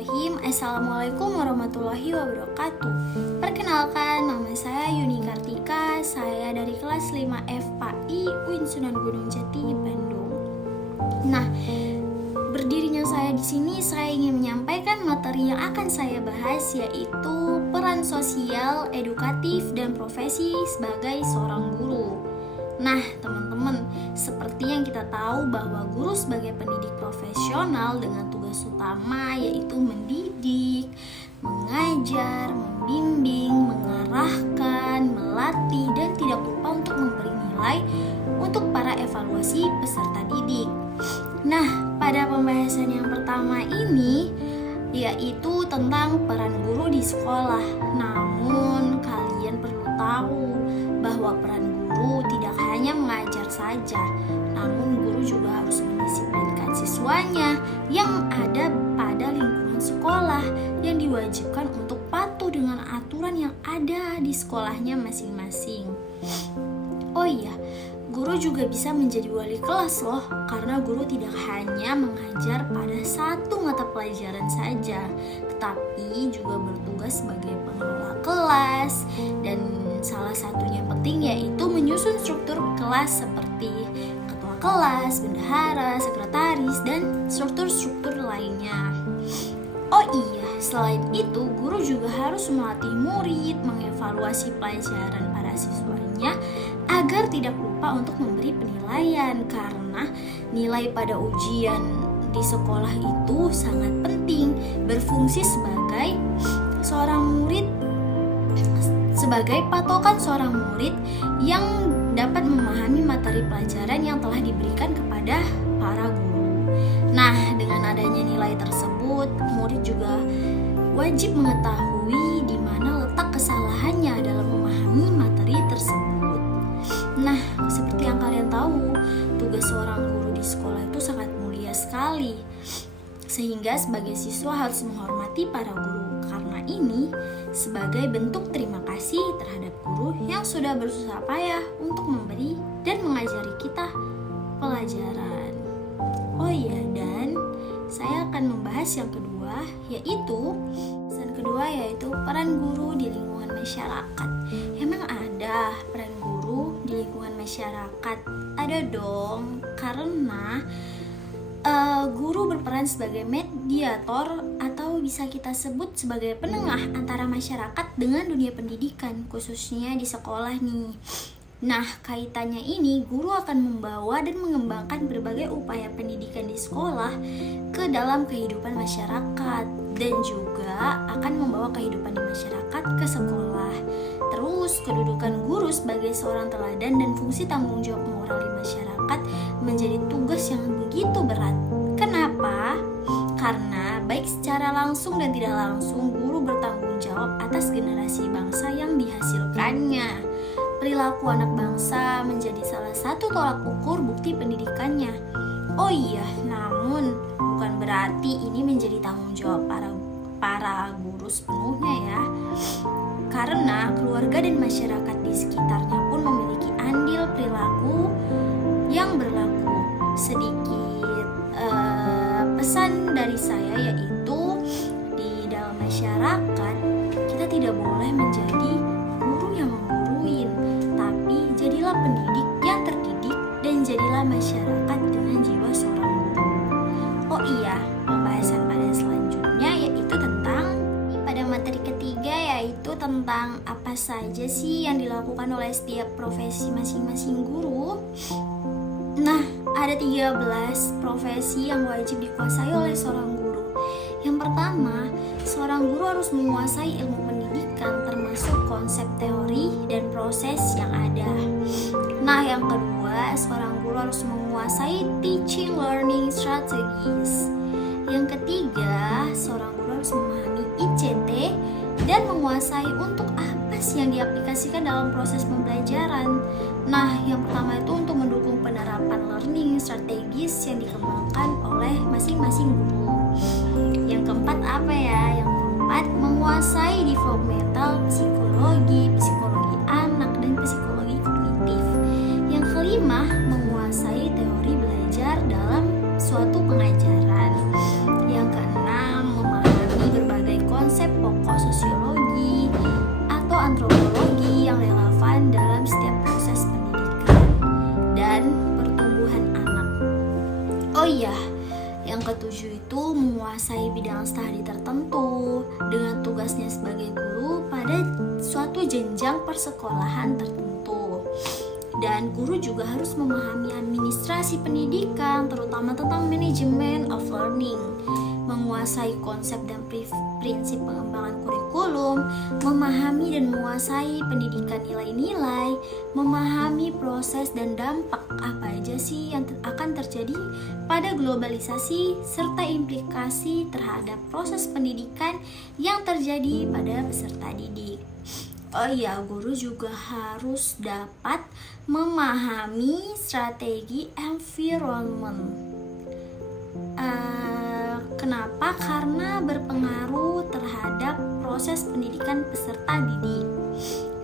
Bismillahirrahmanirrahim. Assalamualaikum warahmatullahi wabarakatuh. Perkenalkan, nama saya Yuni Kartika. Saya dari kelas 5 FPAI UIN Sunan Gunung Jati, Bandung. Nah, berdirinya saya di sini, saya ingin menyampaikan materi yang akan saya bahas, yaitu peran sosial, edukatif, dan profesi sebagai seorang guru. Nah, teman-teman, seperti yang kita tahu bahwa guru sebagai pendidik profesional dengan tugas utama yaitu mendidik, mengajar, membimbing, mengarahkan, melatih, dan tidak lupa untuk memberi nilai untuk para evaluasi peserta didik. Nah, pada pembahasan yang pertama ini yaitu tentang peran guru di sekolah. Namun, kalian perlu tahu bahwa peran guru tidak hanya mengajar saja, namun guru juga harus mendisiplinkan siswanya yang ada pada lingkungan sekolah yang diwajibkan untuk patuh dengan aturan yang ada di sekolahnya masing-masing. Oh iya, guru juga bisa menjadi wali kelas loh, karena guru tidak hanya mengajar pada satu mata pelajaran saja, tetapi juga bertugas sebagai pengelola kelas, dan salah satunya penting yaitu menyusun struktur kelas seperti ketua kelas, bendahara, sekretaris, dan struktur-struktur lainnya. Oh iya, selain itu guru juga harus melatih murid, mengevaluasi pelajaran para siswanya agar tidak lupa untuk memberi penilaian, karena nilai pada ujian di sekolah itu sangat penting, berfungsi sebagai patokan seorang murid yang dapat memahami materi pelajaran yang telah diberikan kepada para guru. Nah, dengan adanya nilai tersebut, murid juga wajib mengetahui di mana letak kesalahannya dalam memahami materi tersebut. Nah, seperti yang kalian tahu, tugas seorang guru di sekolah itu sangat mulia sekali. Sehingga sebagai siswa harus menghormati para guru. Karena ini sebagai bentuk terima kasih terhadap guru yang sudah bersusah payah untuk memberi dan mengajari kita pelajaran. Oh iya, dan saya akan membahas yang kedua, yaitu peran guru di lingkungan masyarakat. Emang ada peran guru di lingkungan masyarakat? Ada dong, karena guru berperan sebagai mediator atau bisa kita sebut sebagai penengah antara masyarakat dengan dunia pendidikan, khususnya di sekolah nih. Nah, kaitannya ini guru akan membawa dan mengembangkan berbagai upaya pendidikan di sekolah ke dalam kehidupan masyarakat, dan juga akan membawa kehidupan di masyarakat ke sekolah. Terus, kedudukan guru sebagai seorang teladan dan fungsi tanggung jawab moral di masyarakat menjadi tugas yang begitu berat. Kenapa? Karena baik secara langsung dan tidak langsung guru bertanggung jawab atas generasi bangsa yang dihasilkannya. Perilaku anak bangsa menjadi salah satu tolak ukur bukti pendidikannya. Oh iya, namun bukan berarti ini menjadi tanggung jawab para guru sepenuhnya ya. Karena keluarga dan masyarakat di sekitarnya pun memiliki andil perilaku yang berlaku. Sedikit pesan dari saya yaitu di dalam masyarakat kita tidak boleh menjadi guru yang mengguruin, tapi jadilah pendidik yang terdidik dan jadilah masyarakat dengan jiwa seorang guru. Oh iya, pembahasan pada selanjutnya yaitu pada materi ketiga yaitu tentang apa saja sih yang dilakukan oleh setiap profesi masing-masing guru. Nah, ada 13 profesi yang wajib dikuasai oleh seorang guru. Yang pertama, seorang guru harus menguasai ilmu pendidikan termasuk konsep teori dan proses yang ada. Nah, yang kedua, seorang guru harus menguasai teaching learning strategies. Yang ketiga, seorang guru harus memahami ICT dan menguasai untuk apa sih yang diaplikasikan dalam proses pembelajaran. Nah, yang pertama itu untuk mendukung penerapan learning strategis yang dikembangkan oleh masing-masing guru. Yang keempat apa ya? Yang keempat, menguasai developmental psikologi anak, dan psikologi kognitif. Yang kelima, menguasai teori belajar dalam suatu pengajaran. Yang keenam, memahami Oh iya, yang ketujuh itu menguasai bidang studi tertentu dengan tugasnya sebagai guru pada suatu jenjang persekolahan tertentu. Dan guru juga harus memahami administrasi pendidikan, terutama tentang manajemen of learning, menguasai konsep dan prinsip pengembangan kurikulum, memahami dan menguasai pendidikan nilai-nilai, memahami proses dan dampak apa aja sih yang akan terjadi pada globalisasi serta implikasi terhadap proses pendidikan yang terjadi pada peserta didik. Oh iya, guru juga harus dapat memahami strategi environment. Kenapa? Karena berpengaruh terhadap proses pendidikan peserta didik.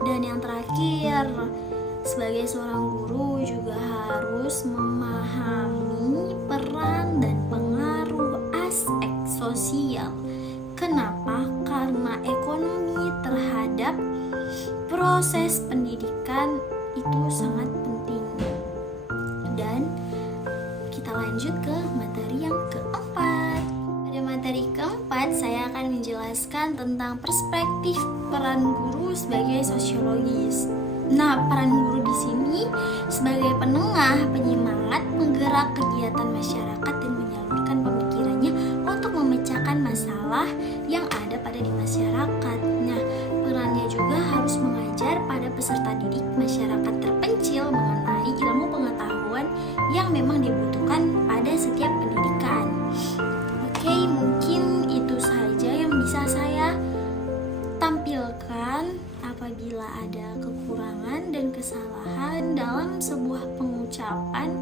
Dan yang terakhir, sebagai seorang guru juga harus memahami peran dan pengaruh aspek sosial. Kenapa? Karena ekonomi terhadap proses pendidikan itu sangat penting. Dan kita lanjut ke materi yang keempat. Pada materi keempat, saya akan menjelaskan tentang perspektif peran guru sebagai sosiologis. Nah, peran guru di sini sebagai penengah, penyemangat, penggerak kegiatan masyarakat dan menyalurkan pemikirannya untuk memecahkan masalah yang ada pada di masyarakat. Nah, perannya juga harus mengajar pada peserta didik masyarakat terpencil mengenai ilmu pengetahuan yang memang dibutuhkan pada setiap pendidikan. Oke, mungkin itu saja yang bisa saya tampilkan. Apabila ada kekurangan dan kesalahan dalam sebuah pengucapan,